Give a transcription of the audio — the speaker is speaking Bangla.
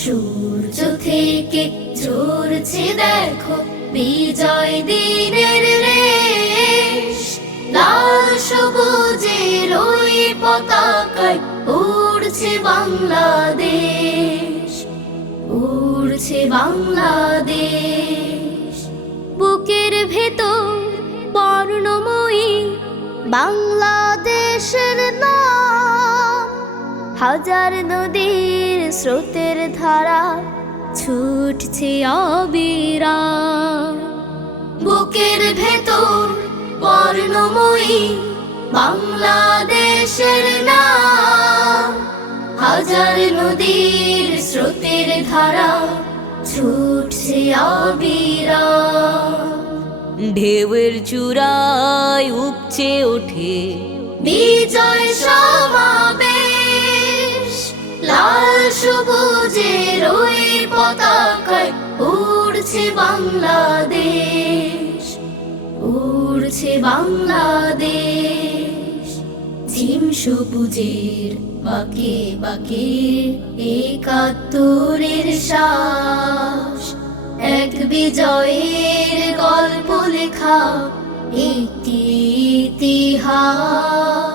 সূর্য থেকে ঝরছে দেখো বিজয় দিনের রেশ, লাল সবুজের ওই পতাকায় উড়ছে বাংলাদেশ, উড়ছে বাংলাদেশ। বুকের ভেতর বর্ণময়ী বাংলাদেশের নাম, হাজার নদীর স্রোতের ধারা ছুটছে অবিরাম। বুকের ভেতর বর্ণময়ী বাংলাদেশের নাম, হাজার নদীর স্রোতের ধারা ছুটছে অবিরাম। ঢেউয়ের চূড়ায় উপচে ওঠে বিজয় সমাবেশ, লাল সবুজের ওই পতাকায় উড়ছে বাংলাদেশ, উড়ছে বাংলাদেশ। ঝিম সবুজের বাঁকে বাঁকে একাত্তরের শ্বাস, এক বিজয়ের গল্প লেখা একটি ইতিহাস।